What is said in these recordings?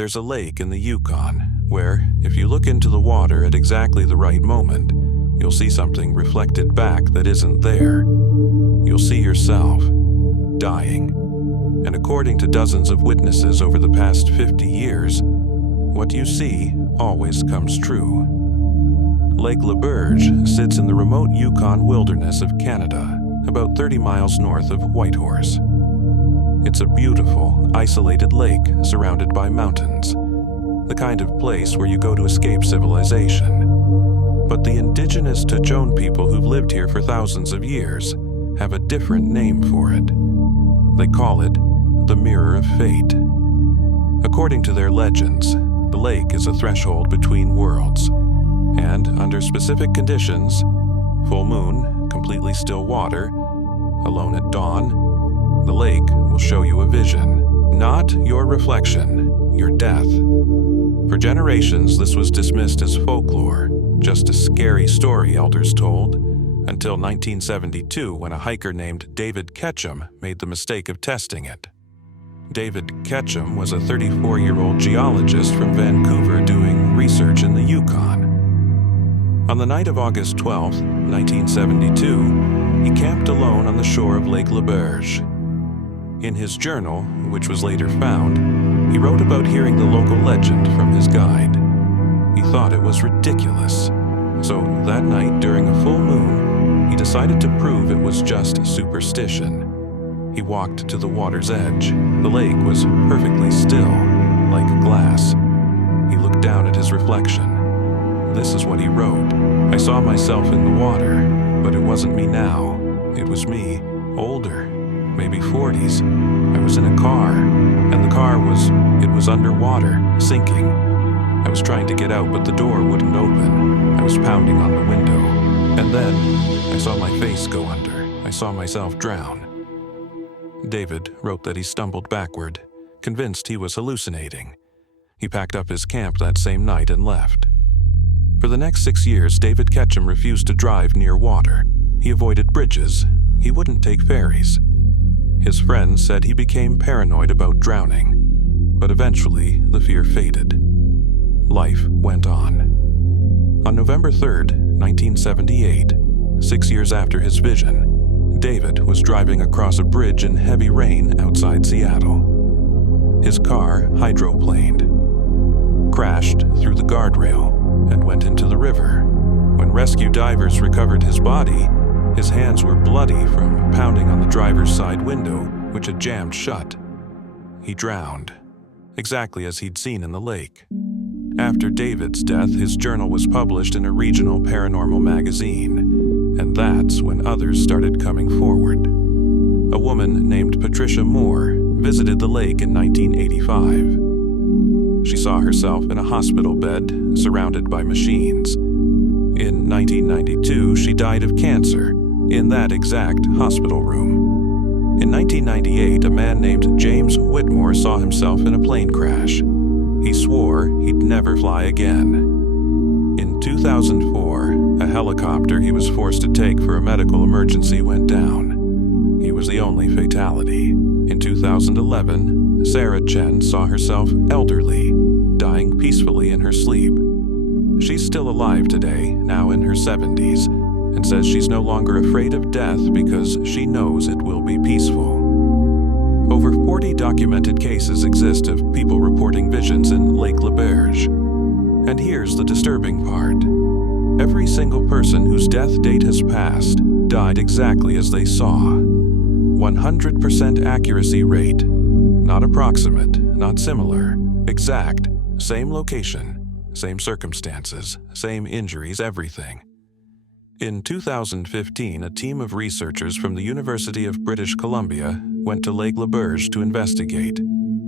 There's a lake in the Yukon where, if you look into the water at exactly the right moment, you'll see something reflected back that isn't there. You'll see yourself dying. And according to dozens of witnesses over the past 50 years, what you see always comes true. Lake Laberge sits in the remote Yukon wilderness of Canada, about 30 miles north of Whitehorse. It's a beautiful, isolated lake surrounded by mountains, the kind of place where you go to escape civilization. But the indigenous Tutchone people who've lived here for thousands of years have a different name for it. They call it the Mirror of Fate. According to their legends, the lake is a threshold between worlds, and under specific conditions, full moon, completely still water, alone at dawn, the lake will show you a vision, not your reflection, your death. For generations, this was dismissed as folklore, just a scary story elders told, until 1972 when a hiker named David Ketchum made the mistake of testing it. David Ketchum was a 34-year-old geologist from Vancouver doing research in the Yukon. On the night of August 12, 1972, he camped alone on the shore of Lake Laberge. In his journal, which was later found, he wrote about hearing the local legend from his guide. He thought it was ridiculous, so that night during a full moon, he decided to prove it was just superstition. He walked to the water's edge. The lake was perfectly still, like glass. He looked down at his reflection. This is what he wrote. I saw myself in the water, but it wasn't me now. It was me, older, maybe 40s. I was in a car, and the car was underwater, sinking. I was trying to get out, but the door wouldn't open. I was pounding on the window. And then, I saw my face go under. I saw myself drown. David wrote that he stumbled backward, convinced he was hallucinating. He packed up his camp that same night and left. For the next 6 years, David Ketchum refused to drive near water. He avoided bridges. He wouldn't take ferries. His friends said he became paranoid about drowning, but eventually the fear faded. Life went on. On November 3rd, 1978, 6 years after his vision, David was driving across a bridge in heavy rain outside Seattle. His car hydroplaned, crashed through the guardrail, and went into the river. When rescue divers recovered his body, his hands were bloody from pounding on the driver's side window, which had jammed shut. He drowned, exactly as he'd seen in the lake. After David's death, his journal was published in a regional paranormal magazine, and that's when others started coming forward. A woman named Patricia Moore visited the lake in 1985. She saw herself in a hospital bed, surrounded by machines. In 1992, she died of cancer in that exact hospital room. In 1998, a man named James Whitmore saw himself in a plane crash. He swore he'd never fly again. In 2004, a helicopter he was forced to take for a medical emergency went down. He was the only fatality. In 2011, Sarah Chen saw herself elderly, dying peacefully in her sleep. She's still alive today, now in her 70s, and says she's no longer afraid of death because she knows it will be peaceful. Over 40 documented cases exist of people reporting visions in Lake Laberge. And here's the disturbing part. Every single person whose death date has passed died exactly as they saw. 100% accuracy rate. Not approximate, not similar. Exact. Same location, same circumstances, same injuries, everything. In 2015, a team of researchers from the University of British Columbia went to Lake Laberge to investigate.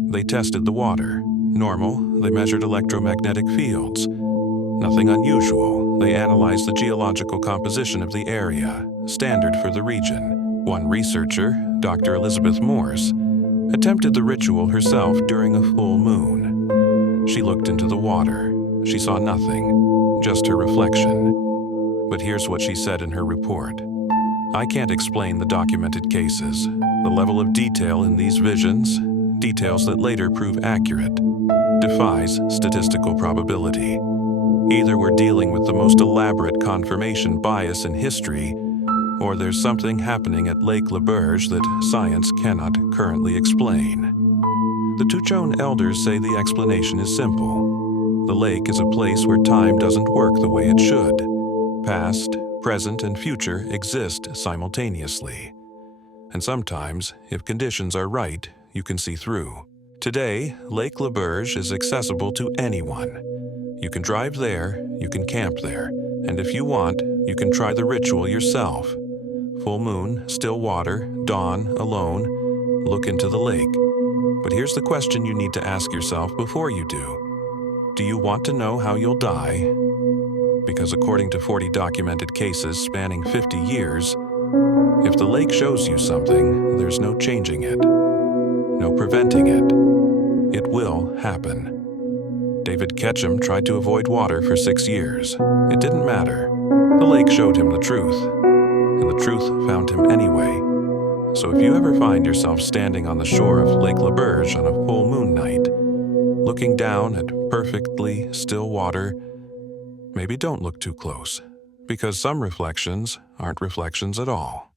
They tested the water. Normal, they measured electromagnetic fields. Nothing unusual. They analyzed the geological composition of the area, standard for the region. One researcher, Dr. Elizabeth Morse, attempted the ritual herself during a full moon. She looked into the water. She saw nothing, just her reflection. But here's what she said in her report. I can't explain the documented cases, the level of detail in these visions, details that later prove accurate. defies statistical probability. Either we're dealing with the most elaborate confirmation bias in history, or there's something happening at Lake Laberge that science cannot currently explain. The Tutchone elders say the explanation is simple. The lake is a place where time doesn't work the way it should. Past, present, and future exist simultaneously. And sometimes, if conditions are right, you can see through. Today, Lake Laberge is accessible to anyone. You can drive there, you can camp there, and if you want, you can try the ritual yourself. Full moon, still water, dawn, alone, look into the lake. But here's the question you need to ask yourself before you do. Do you want to know how you'll die? Because according to 40 documented cases spanning 50 years, if the lake shows you something, there's no changing it, no preventing it. It will happen. David Ketchum tried to avoid water for 6 years. It didn't matter. The lake showed him the truth, and the truth found him anyway. So if you ever find yourself standing on the shore of Lake Laberge on a full moon night, looking down at perfectly still water, maybe don't look too close, because some reflections aren't reflections at all.